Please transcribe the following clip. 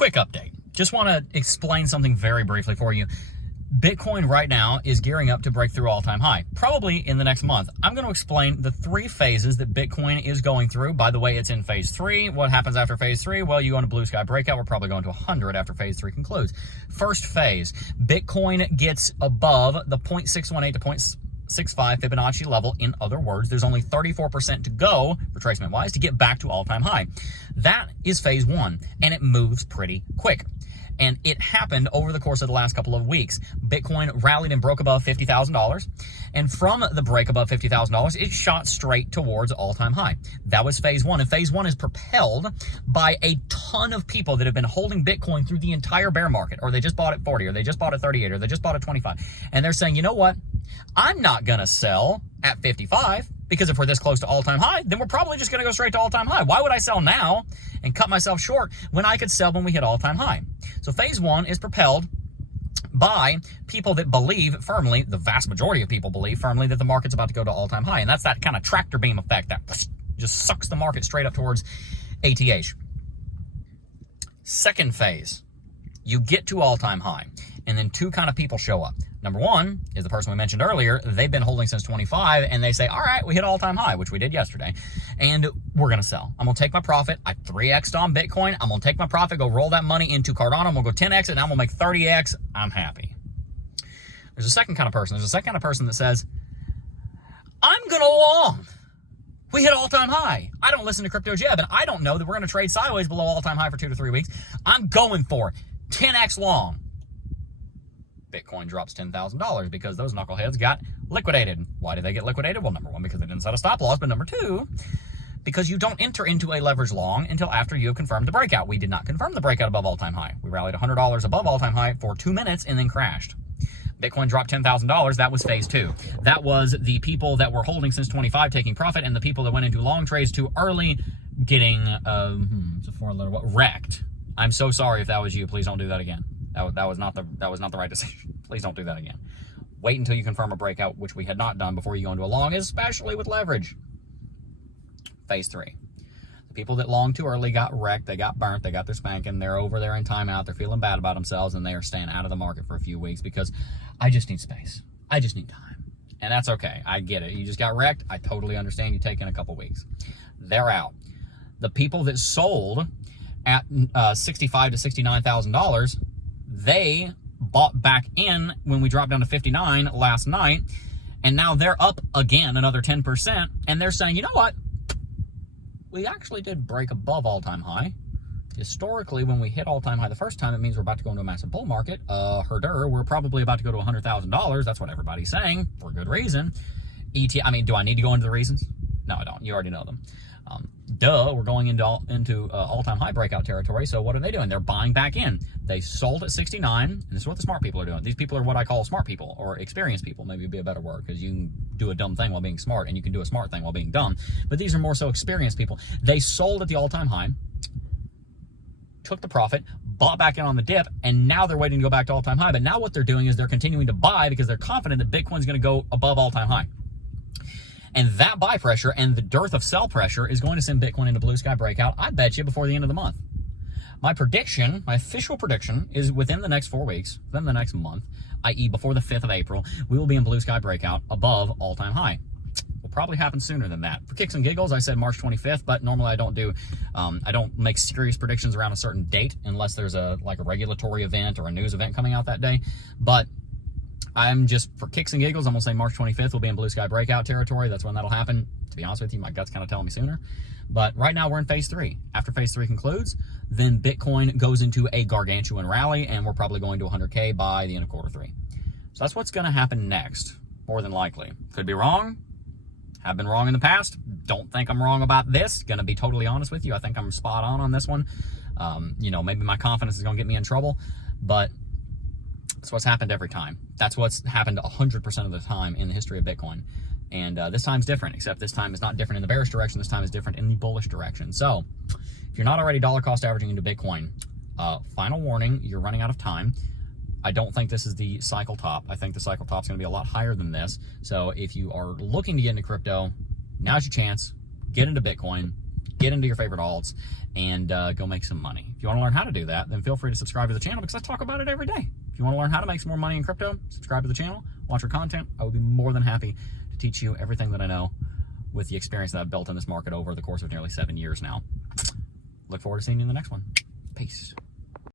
quick update. Just want to explain something very briefly for you. Bitcoin right now is gearing up to break through all-time high, probably in the next month. I'm going to explain the 3 phases that Bitcoin is going through. By the way, it's in phase 3. What happens after phase 3? Well, you go into blue sky breakout. We're probably going to 100 after phase 3 concludes. First phase, Bitcoin gets above the 0.618 to 0.65 Fibonacci level. In other words, there's only 34% to go, retracement-wise, to get back to all-time high. That is phase 1, and it moves pretty quick. And it happened over the course of the last couple of weeks. Bitcoin rallied and broke above $50,000. And from the break above $50,000, it shot straight towards all-time high. That was phase 1. And phase 1 is propelled by a ton of people that have been holding Bitcoin through the entire bear market, or they just bought at 40, or they just bought at 38, or they just bought at 25. And they're saying, you know what? I'm not going to sell at 55, because if we're this close to all-time high, then we're probably just going to go straight to all-time high. Why would I sell now and cut myself short when I could sell when we hit all-time high? So phase 1 is propelled by people that believe firmly, the vast majority of people believe firmly, that the market's about to go to all-time high. And that's that kind of tractor beam effect that just sucks the market straight up towards ATH. Second phase, you get to all-time high, and then 2 kind of people show up. Number 1 is the person we mentioned earlier. They've been holding since 25, and they say, all right, we hit all-time high, which we did yesterday, and we're going to sell. I'm going to take my profit. I 3x'd on Bitcoin. I'm going to take my profit, go roll that money into Cardano. I'm going to go 10x it, and I'm going to make 30x. I'm happy. There's a second kind of person. There's a second kind of person that says, I'm going to long. We hit all-time high. I don't listen to Crypto Jeb, and I don't know that we're going to trade sideways below all-time high for 2 to 3 weeks. I'm going for 10x long. Bitcoin drops $10,000 because those knuckleheads got liquidated. Why did they get liquidated? Well, number 1, because they didn't set a stop loss, but number 2, because you don't enter into a leverage long until after you have confirmed the breakout. We did not confirm the breakout above all-time high. We rallied $100 above all-time high for 2 minutes and then crashed. Bitcoin dropped $10,000. That was phase 2. That was the people that were holding since 25 taking profit, and the people that went into long trades too early getting it's a 4-letter wrecked. I'm so sorry if that was you. Please don't do that again. That was not the right decision. Please don't do that again. Wait until you confirm a breakout, which we had not done before you go into a long, especially with leverage. Phase 3. The people that longed too early got wrecked. They got burnt. They got their spanking. They're over there in timeout. They're feeling bad about themselves, and they are staying out of the market for a few weeks because I just need space. I just need time. And that's okay. I get it. You just got wrecked. I totally understand you taking a couple weeks. They're out. The people that sold at $65,000 to $69,000, they bought back in when we dropped down to 59 last night, and now they're up again another 10%, and they're saying, you know what? We actually did break above all-time high. Historically, when we hit all-time high the first time, it means we're about to go into a massive bull market. We're probably about to go to $100,000. That's what everybody's saying, for good reason. I mean, do I need to go into the reasons? No, I don't. You already know them. We're going into all-time high breakout territory. So what are they doing? They're buying back in. They sold at 69, and this is what the smart people are doing. These people are what I call smart people, or experienced people, maybe would be a better word, because you can do a dumb thing while being smart, and you can do a smart thing while being dumb. But these are more so experienced people. They sold at the all-time high, took the profit, bought back in on the dip, and now they're waiting to go back to all-time high. But now what they're doing is they're continuing to buy because they're confident that Bitcoin's going to go above all-time high. And that buy pressure and the dearth of sell pressure is going to send Bitcoin into blue sky breakout, I bet you, before the end of the month. My prediction, my official prediction, is within the next 4 weeks, within the next month, i.e. before the 5th of April, we will be in blue sky breakout above all-time high. Will probably happen sooner than that. For kicks and giggles, I said March 25th, but normally I don't make serious predictions around a certain date unless there's a regulatory event or a news event coming out that day. But I'm just, for kicks and giggles, I'm going to say March 25th will be in blue sky breakout territory. That's when that'll happen. To be honest with you, my gut's kind of telling me sooner. But right now we're in phase 3. After phase 3 concludes, then Bitcoin goes into a gargantuan rally, and we're probably going to 100K by the end of quarter 3. So that's what's going to happen next, more than likely. Could be wrong. Have been wrong in the past. Don't think I'm wrong about this. Going to be totally honest with you. I think I'm spot on this one. Maybe my confidence is going to get me in trouble, but that's what's happened every time. That's what's happened 100% of the time in the history of Bitcoin. And this time's different, except this time is not different in the bearish direction. This time is different in the bullish direction. So if you're not already dollar cost averaging into Bitcoin, final warning, you're running out of time. I don't think this is the cycle top. I think the cycle top is going to be a lot higher than this. So if you are looking to get into crypto, now's your chance. Get into Bitcoin. get into your favorite alts, and go make some money. If you want to learn how to do that, then feel free to subscribe to the channel because I talk about it every day. If you want to learn how to make some more money in crypto, subscribe to the channel, watch our content. I would be more than happy to teach you everything that I know with the experience that I've built in this market over the course of nearly 7 years now. Look forward to seeing you in the next one. Peace.